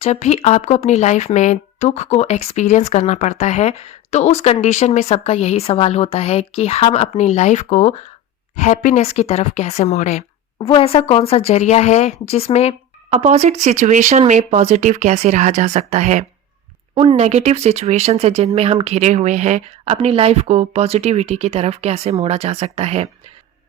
जब भी आपको अपनी लाइफ में दुख को एक्सपीरियंस करना पड़ता है, तो उस कंडीशन में सबका यही सवाल होता है कि हम अपनी लाइफ को हैप्पीनेस की तरफ कैसे मोड़ें। वो ऐसा कौन सा जरिया है जिसमें अपोजिट सिचुएशन में पॉजिटिव कैसे रहा जा सकता है। उन नेगेटिव सिचुएशन से जिनमें हम घिरे हुए हैं, अपनी लाइफ को पॉजिटिविटी की तरफ कैसे मोड़ा जा सकता है।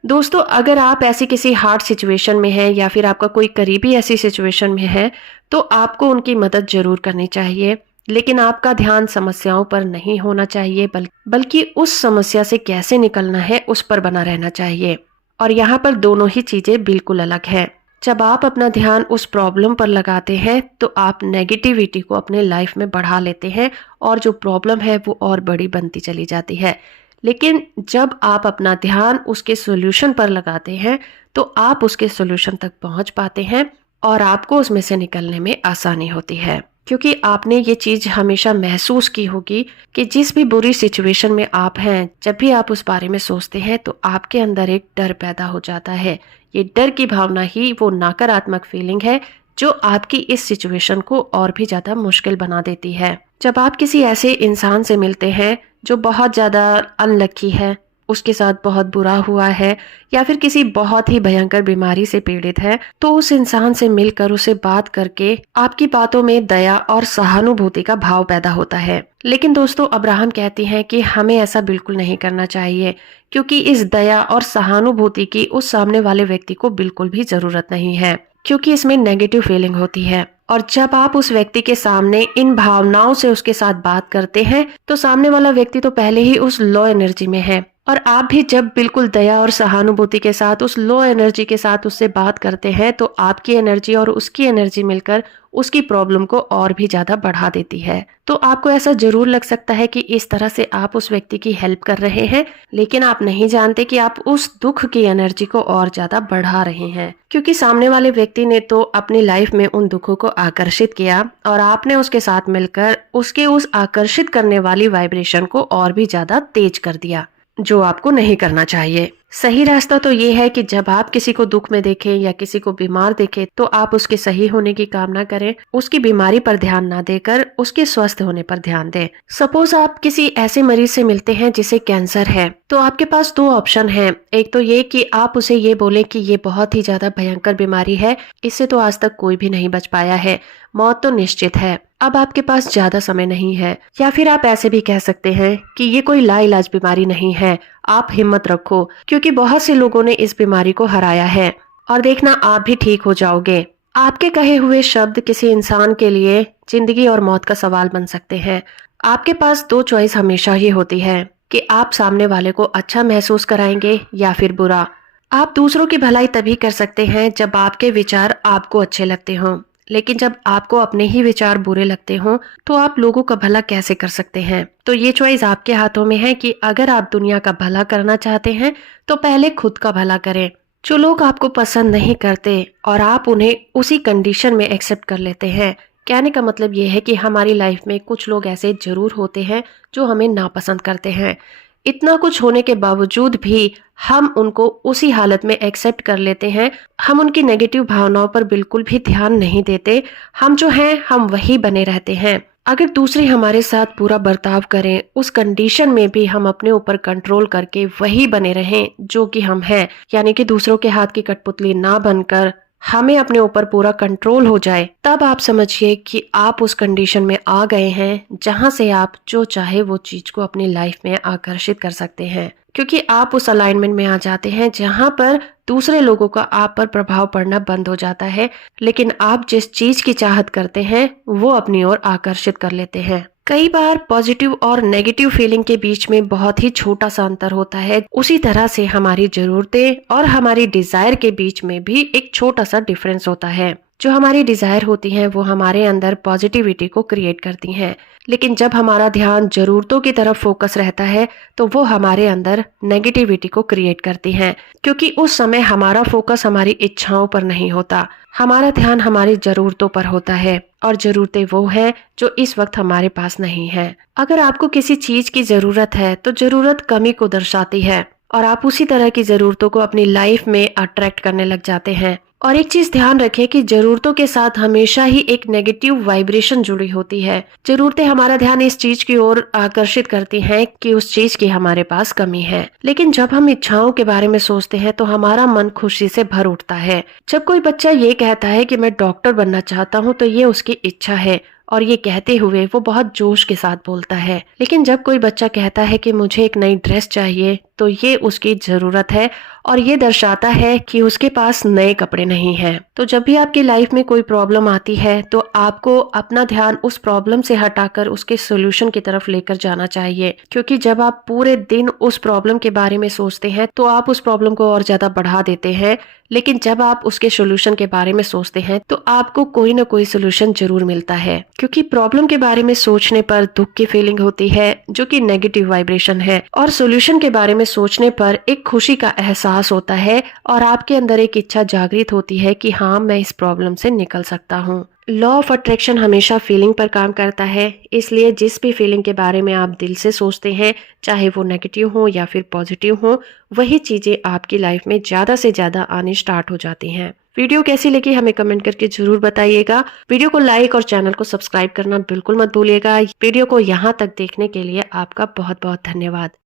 दोस्तों, अगर आप ऐसी किसी हार्ड सिचुएशन में हैं या फिर आपका कोई करीबी ऐसी सिचुएशन में है, तो आपको उनकी मदद जरूर करनी चाहिए, लेकिन आपका ध्यान समस्याओं पर नहीं होना चाहिए, बल्कि उस समस्या से कैसे निकलना है उस पर बना रहना चाहिए। और यहाँ पर दोनों ही चीजें बिल्कुल अलग हैं। जब आप अपना ध्यान उस प्रॉब्लम पर लगाते हैं तो आप नेगेटिविटी को अपने लाइफ में बढ़ा लेते हैं और जो प्रॉब्लम है वो और बड़ी बनती चली जाती है। लेकिन जब आप अपना ध्यान उसके सॉल्यूशन पर लगाते हैं तो आप उसके सॉल्यूशन तक पहुंच पाते हैं और आपको उसमें से निकलने में आसानी होती है, क्योंकि आपने ये चीज हमेशा महसूस की होगी कि जिस भी बुरी सिचुएशन में आप हैं, जब भी आप उस बारे में सोचते हैं तो आपके अंदर एक डर पैदा हो जाता है। ये डर की भावना ही वो नकारात्मक फीलिंग है जो आपकी इस सिचुएशन को और भी ज्यादा मुश्किल बना देती है। जब आप किसी ऐसे इंसान से मिलते हैं जो बहुत ज्यादा अनलकी है, उसके साथ बहुत बुरा हुआ है या फिर किसी बहुत ही भयंकर बीमारी से पीड़ित है, तो उस इंसान से मिलकर उसे बात करके आपकी बातों में दया और सहानुभूति का भाव पैदा होता है। लेकिन दोस्तों, अब्राहम कहती हैं कि हमें ऐसा बिल्कुल नहीं करना चाहिए, क्योंकि इस दया और सहानुभूति की उस सामने वाले व्यक्ति को बिल्कुल भी जरूरत नहीं है, क्योंकि इसमें नेगेटिव फीलिंग होती है। और जब आप उस व्यक्ति के सामने इन भावनाओं से उसके साथ बात करते हैं तो सामने वाला व्यक्ति तो पहले ही उस लो एनर्जी में है, और आप भी जब बिल्कुल दया और सहानुभूति के साथ उस लो एनर्जी के साथ उससे बात करते हैं तो आपकी एनर्जी और उसकी एनर्जी मिलकर उसकी प्रॉब्लम को और भी ज्यादा बढ़ा देती है। तो आपको ऐसा जरूर लग सकता है कि इस तरह से आप उस व्यक्ति की हेल्प कर रहे हैं, लेकिन आप नहीं जानते कि आप उस दुख की एनर्जी को और ज्यादा बढ़ा रहे हैं, क्योंकि सामने वाले व्यक्ति ने तो अपनी लाइफ में उन दुखों को आकर्षित किया और आपने उसके साथ मिलकर उसके उस आकर्षित करने वाली वाइब्रेशन को और भी ज्यादा तेज कर दिया, जो आपको नहीं करना चाहिए। सही रास्ता तो ये है कि जब आप किसी को दुख में देखें या किसी को बीमार देखें तो आप उसके सही होने की कामना करें, उसकी बीमारी पर ध्यान ना देकर उसके स्वस्थ होने पर ध्यान दें। सपोज आप किसी ऐसे मरीज से मिलते हैं जिसे कैंसर है, तो आपके पास दो ऑप्शन हैं। एक तो ये कि आप उसे ये बोलें कि ये बहुत ही ज्यादा भयंकर बीमारी है, इससे तो आज तक कोई भी नहीं बच पाया है, मौत तो निश्चित है, अब आपके पास ज्यादा समय नहीं है। या फिर आप ऐसे भी कह सकते हैं कि ये कोई लाइलाज बीमारी नहीं है, आप हिम्मत रखो, क्योंकि बहुत से लोगों ने इस बीमारी को हराया है और देखना आप भी ठीक हो जाओगे। आपके कहे हुए शब्द किसी इंसान के लिए जिंदगी और मौत का सवाल बन सकते हैं। आपके पास दो चॉइस हमेशा ही होती है कि आप सामने वाले को अच्छा महसूस कराएंगे या फिर बुरा। आप दूसरों की भलाई तभी कर सकते हैं जब आपके विचार आपको अच्छे लगते हों, लेकिन जब आपको अपने ही विचार बुरे लगते हों तो आप लोगों का भला कैसे कर सकते हैं। तो ये चॉइस आपके हाथों में है कि अगर आप दुनिया का भला करना चाहते हैं तो पहले खुद का भला करें। जो लोग आपको पसंद नहीं करते और आप उन्हें उसी कंडीशन में एक्सेप्ट कर लेते हैं, कहने का मतलब ये है कि हमारी लाइफ में कुछ लोग ऐसे जरूर होते हैं जो हमें नापसंद करते हैं। इतना कुछ होने के बावजूद भी हम उनको उसी हालत में एक्सेप्ट कर लेते हैं, हम उनकी नेगेटिव भावनाओं पर बिल्कुल भी ध्यान नहीं देते, हम जो हैं हम वही बने रहते हैं। अगर दूसरे हमारे साथ पूरा बर्ताव करें, उस कंडीशन में भी हम अपने ऊपर कंट्रोल करके वही बने रहें जो कि हम हैं, यानी कि दूसरों के हाथ की कठपुतली ना बनकर हमें अपने ऊपर पूरा कंट्रोल हो जाए, तब आप समझिए कि आप उस कंडीशन में आ गए हैं जहां से आप जो चाहे वो चीज को अपनी लाइफ में आकर्षित कर सकते हैं, क्योंकि आप उस अलाइनमेंट में आ जाते हैं जहां पर दूसरे लोगों का आप पर प्रभाव पड़ना बंद हो जाता है, लेकिन आप जिस चीज की चाहत करते हैं वो अपनी ओर आकर्षित कर लेते हैं। कई बार पॉजिटिव और नेगेटिव फीलिंग के बीच में बहुत ही छोटा सा अंतर होता है, उसी तरह से हमारी जरूरतें और हमारी डिजायर के बीच में भी एक छोटा सा डिफरेंस होता है। जो हमारी डिजायर होती हैं वो हमारे अंदर पॉजिटिविटी को क्रिएट करती हैं, लेकिन जब हमारा ध्यान जरूरतों की तरफ फोकस रहता है तो वो हमारे अंदर नेगेटिविटी को क्रिएट करती हैं, क्योंकि उस समय हमारा फोकस हमारी इच्छाओं पर नहीं होता, हमारा ध्यान हमारी जरूरतों पर होता है, और जरूरतें वो है जो इस वक्त हमारे पास नहीं है। अगर आपको किसी चीज की जरूरत है तो जरूरत कमी को दर्शाती है और आप उसी तरह की जरूरतों को अपनी लाइफ में अट्रैक्ट करने लग जाते हैं। और एक चीज ध्यान रखें कि जरूरतों के साथ हमेशा ही एक नेगेटिव वाइब्रेशन जुड़ी होती है। जरूरतें हमारा ध्यान इस चीज की ओर आकर्षित करती हैं कि उस चीज की हमारे पास कमी है, लेकिन जब हम इच्छाओं के बारे में सोचते हैं तो हमारा मन खुशी से भर उठता है। जब कोई बच्चा ये कहता है कि मैं डॉक्टर बनना चाहता हूँ तो ये उसकी इच्छा है, और ये कहते हुए वो बहुत जोश के साथ बोलता है। लेकिन जब कोई बच्चा कहता है कि मुझे एक नई ड्रेस चाहिए तो ये उसकी जरूरत है, और ये दर्शाता है कि उसके पास नए कपड़े नहीं हैं। तो जब भी आपकी लाइफ में कोई प्रॉब्लम आती है तो आपको अपना ध्यान उस प्रॉब्लम से हटाकर उसके सोल्यूशन की तरफ लेकर जाना चाहिए, क्योंकि जब आप पूरे दिन उस प्रॉब्लम के बारे में सोचते हैं तो आप उस प्रॉब्लम को और ज्यादा बढ़ा देते हैं। लेकिन जब आप उसके सोल्यूशन के बारे में सोचते हैं तो आपको कोई ना कोई सोल्यूशन जरूर मिलता है, क्योंकि प्रॉब्लम के बारे में सोचने पर दुख की फीलिंग होती है जो कि नेगेटिव वाइब्रेशन है, और सोल्यूशन के बारे में सोचने पर एक खुशी का एहसास होता है और आपके अंदर एक इच्छा जागृत होती है कि हाँ, मैं इस प्रॉब्लम से निकल सकता हूँ। लॉ ऑफ अट्रैक्शन हमेशा फीलिंग पर काम करता है, इसलिए जिस भी फीलिंग के बारे में आप दिल से सोचते हैं, चाहे वो नेगेटिव हो या फिर पॉजिटिव हो, वही चीजें आपकी लाइफ में ज्यादा से ज्यादा आनी स्टार्ट हो जाती हैं। वीडियो कैसी लगी हमें कमेंट करके जरूर बताइएगा। वीडियो को लाइक और चैनल को सब्सक्राइब करना बिल्कुल मत भूलिएगा। वीडियो को यहाँ तक देखने के लिए आपका बहुत बहुत धन्यवाद।